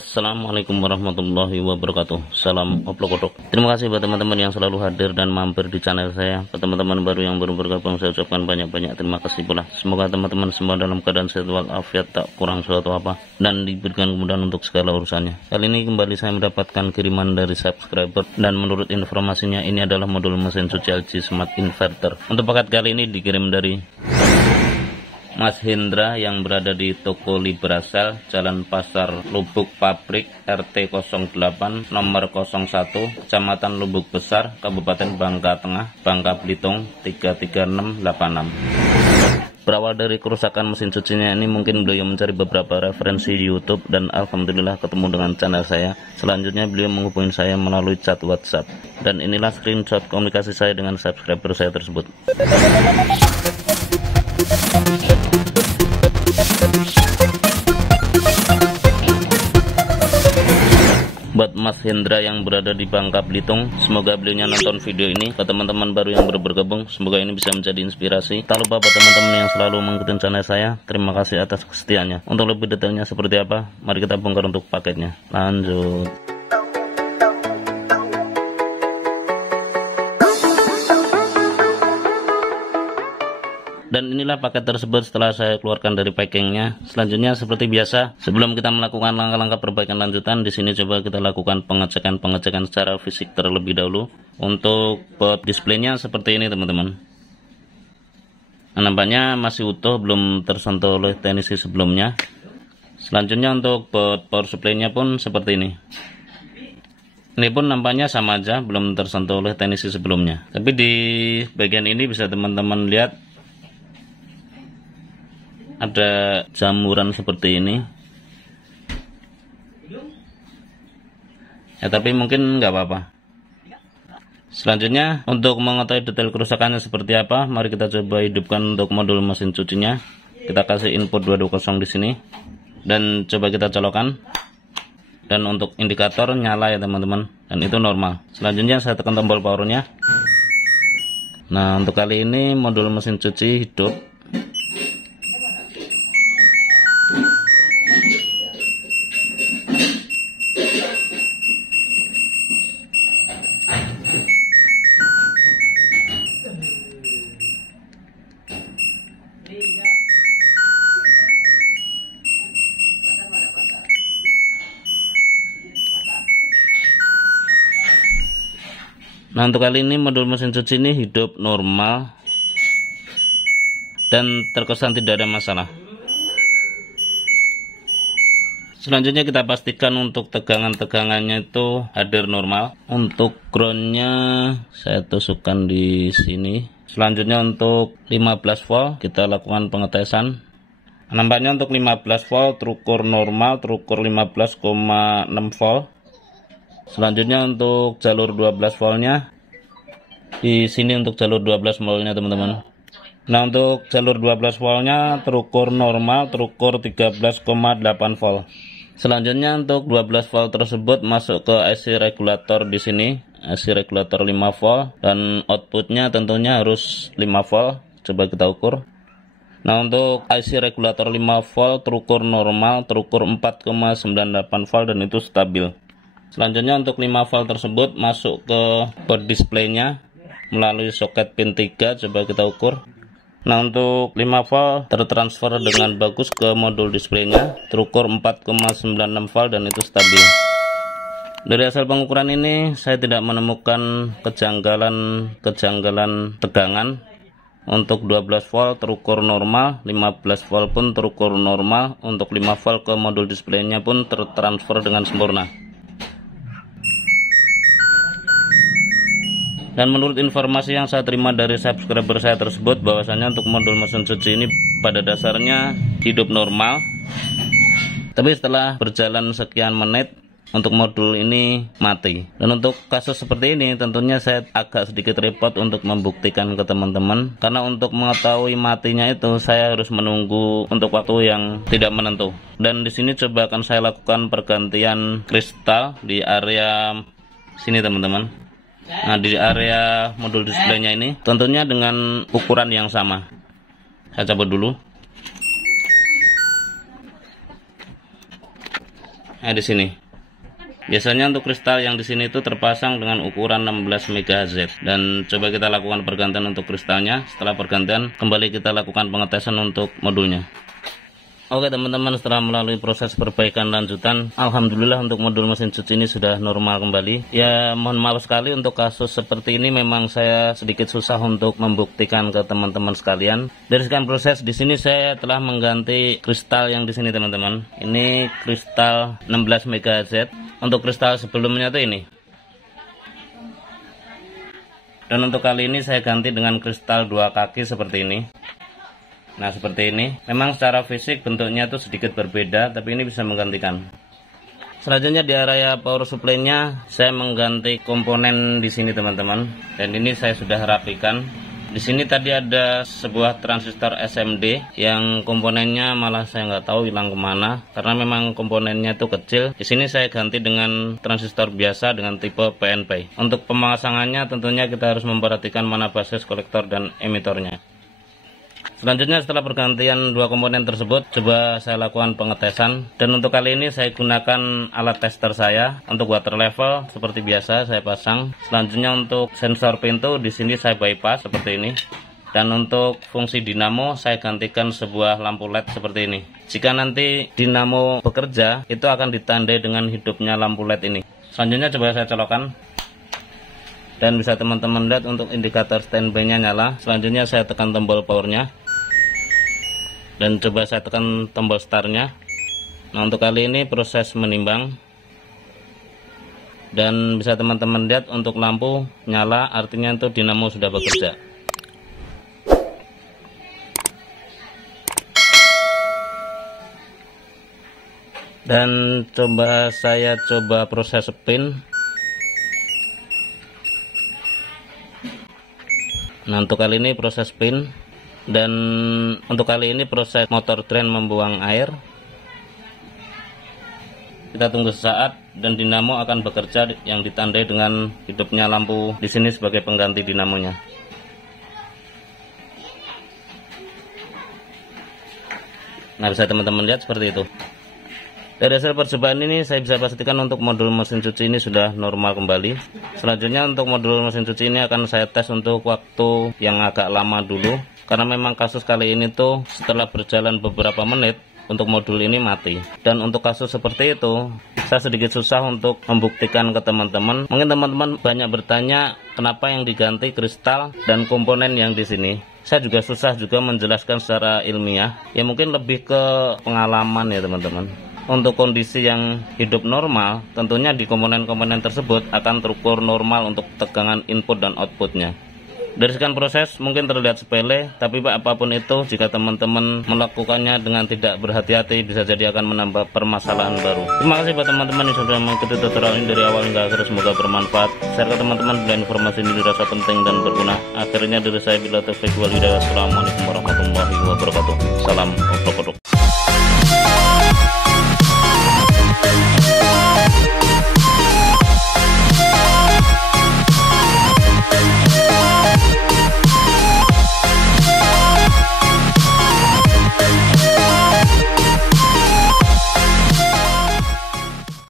Assalamualaikum warahmatullahi wabarakatuh. Salam oplok-oplok. Terima kasih buat teman-teman yang selalu hadir dan mampir di channel saya. Buat teman-teman baru yang baru bergabung, saya ucapkan banyak-banyak terima kasih pula. Semoga teman-teman semua dalam keadaan sehat walafiat, tak kurang suatu apa, dan diberikan kemudahan untuk segala urusannya. Kali ini kembali saya mendapatkan kiriman dari subscriber, dan menurut informasinya ini adalah modul mesin cuci LG Smart Inverter. Untuk paket kali ini dikirim dari Mas Hendra yang berada di toko Librasel, Jalan Pasar Lubuk Pabrik, RT 08, nomor 01, Kecamatan Lubuk Besar, Kabupaten Bangka Tengah, Bangka Belitung 33686. Berawal dari kerusakan mesin cucinya ini, mungkin beliau mencari beberapa referensi di YouTube, dan alhamdulillah ketemu dengan channel saya. Selanjutnya beliau menghubungi saya melalui chat WhatsApp, dan inilah screenshot komunikasi saya dengan subscriber saya tersebut. Buat Mas Hendra yang berada di Bangka Belitung, semoga beliaunya nonton video ini. Ke teman-teman baru yang baru bergabung, semoga ini bisa menjadi inspirasi. Tak lupa buat teman-teman yang selalu mengikuti channel saya, terima kasih atas kesetiaannya. Untuk lebih detailnya seperti apa, mari kita bongkar untuk paketnya. Lanjut. Dan inilah paket tersebut setelah saya keluarkan dari packingnya. Selanjutnya seperti biasa, sebelum kita melakukan langkah-langkah perbaikan lanjutan, di sini coba kita lakukan pengecekan secara fisik terlebih dahulu. Untuk board displaynya seperti ini teman-teman. Nah, nampaknya masih utuh, belum tersentuh oleh teknisi sebelumnya. Selanjutnya untuk board power supply-nya pun seperti ini. Ini pun nampaknya sama aja, belum tersentuh oleh teknisi sebelumnya. Tapi di bagian ini bisa teman-teman lihat ada jamuran seperti ini ya, tapi mungkin nggak apa-apa. Selanjutnya untuk mengetahui detail kerusakannya seperti apa, mari kita coba hidupkan untuk modul mesin cucinya. Kita kasih input 220 di sini dan coba kita colokkan, dan untuk indikator nyala ya teman-teman, dan itu normal. Selanjutnya saya tekan tombol powernya. Nah, untuk kali ini modul mesin cuci hidup. Nah, untuk kali ini modul mesin cuci ini hidup normal dan terkesan tidak ada masalah. Selanjutnya kita pastikan untuk tegangan-tegangannya itu hadir normal. Untuk groundnya saya tusukkan di sini. Selanjutnya untuk 15 volt kita lakukan pengetesan. Nampaknya untuk 15 volt terukur normal, terukur 15,6 volt. Selanjutnya untuk jalur 12 voltnya di sini, untuk jalur 12 voltnya teman-teman. Nah, untuk jalur 12 voltnya terukur normal, terukur 13,8 volt. Selanjutnya untuk 12 volt tersebut masuk ke IC regulator di sini, IC regulator 5 volt, dan outputnya tentunya harus 5 volt. Coba kita ukur. Nah, untuk IC regulator 5 volt terukur normal, terukur 4,98 volt, dan itu stabil. Selanjutnya untuk 5 volt tersebut masuk ke board display-nya melalui soket pin 3, coba kita ukur. Nah, untuk 5 volt tertransfer dengan bagus ke modul display-nya, terukur 4,96 volt, dan itu stabil. Dari hasil pengukuran ini saya tidak menemukan kejanggalan tegangan. Untuk 12 volt terukur normal, 15 volt pun terukur normal, untuk 5 volt ke modul display-nya pun tertransfer dengan sempurna. Dan menurut informasi yang saya terima dari subscriber saya tersebut, bahwasanya untuk modul mesin cuci ini pada dasarnya hidup normal, tapi setelah berjalan sekian menit untuk modul ini mati. Dan untuk kasus seperti ini tentunya saya agak sedikit repot untuk membuktikan ke teman-teman, karena untuk mengetahui matinya itu saya harus menunggu untuk waktu yang tidak menentu. Dan di sini coba akan saya lakukan pergantian kristal di area sini teman-teman. Nah, di area modul displaynya ini tentunya dengan ukuran yang sama. Saya coba dulu. di sini. Biasanya untuk kristal yang di sini itu terpasang dengan ukuran 16 MHz, dan coba kita lakukan pergantian untuk kristalnya. Setelah pergantian kembali kita lakukan pengetesan untuk modulnya. Oke teman-teman, setelah melalui proses perbaikan lanjutan, alhamdulillah untuk modul mesin cuci ini sudah normal kembali. Ya mohon maaf sekali untuk kasus seperti ini, memang saya sedikit susah untuk membuktikan ke teman-teman sekalian. Dari sekian proses di sini saya telah mengganti kristal yang di sini teman-teman. Ini kristal 16 MHz. Untuk kristal sebelumnya tuh ini. Dan untuk kali ini saya ganti dengan kristal 2 kaki seperti ini. Nah seperti ini, memang secara fisik bentuknya itu sedikit berbeda, tapi ini bisa menggantikan. Selanjutnya di area power supply-nya saya mengganti komponen di sini teman-teman, dan ini saya sudah rapikan. Di sini tadi ada sebuah transistor SMD yang komponennya malah saya nggak tahu hilang kemana, karena memang komponennya itu kecil. Di sini saya ganti dengan transistor biasa dengan tipe PNP. Untuk pemasangannya tentunya kita harus memperhatikan mana basis, kolektor, dan emitornya. Selanjutnya setelah pergantian dua komponen tersebut, coba saya lakukan pengetesan. Dan untuk kali ini saya gunakan alat tester saya. Untuk water level seperti biasa saya pasang. Selanjutnya untuk sensor pintu di sini saya bypass seperti ini. Dan untuk fungsi dinamo saya gantikan sebuah lampu LED seperti ini. Jika nanti dinamo bekerja, itu akan ditandai dengan hidupnya lampu LED ini. Selanjutnya coba saya colokkan. Dan bisa teman-teman lihat untuk indikator standby-nya nyala. Selanjutnya saya tekan tombol powernya. Dan coba saya tekan tombol startnya. Nah untuk kali ini proses menimbang. Dan bisa teman-teman lihat untuk lampu nyala, artinya untuk dinamo sudah bekerja. Dan saya coba proses spin. Nah untuk kali ini proses spin. Dan untuk kali ini proses motor drain membuang air. Kita tunggu sesaat dan dinamo akan bekerja, yang ditandai dengan hidupnya lampu di sini sebagai pengganti dinamonya. Nah bisa teman-teman lihat seperti itu. Dari hasil percobaan ini saya bisa pastikan untuk modul mesin cuci ini sudah normal kembali. Selanjutnya untuk modul mesin cuci ini akan saya tes untuk waktu yang agak lama dulu, karena memang kasus kali ini tuh setelah berjalan beberapa menit untuk modul ini mati. Dan untuk kasus seperti itu saya sedikit susah untuk membuktikan ke teman-teman. Mungkin teman-teman banyak bertanya kenapa yang diganti kristal dan komponen yang di sini. Saya juga susah juga menjelaskan secara ilmiah. Ya mungkin lebih ke pengalaman ya teman-teman. Untuk kondisi yang hidup normal, tentunya di komponen-komponen tersebut akan terukur normal untuk tegangan input dan outputnya. Dari sekian proses mungkin terlihat sepele, tapi apapun itu, jika teman-teman melakukannya dengan tidak berhati-hati, bisa jadi akan menambah permasalahan baru. Terima kasih buat teman-teman yang sudah mengikuti tutorial ini dari awal hingga akhir. Semoga bermanfaat. Share ke teman-teman bila informasi ini dirasa penting dan berguna. Akhirnya dari saya, bila taufiq wal hidayah. Assalamualaikum warahmatullahi wabarakatuh. Salam obrok-obrok.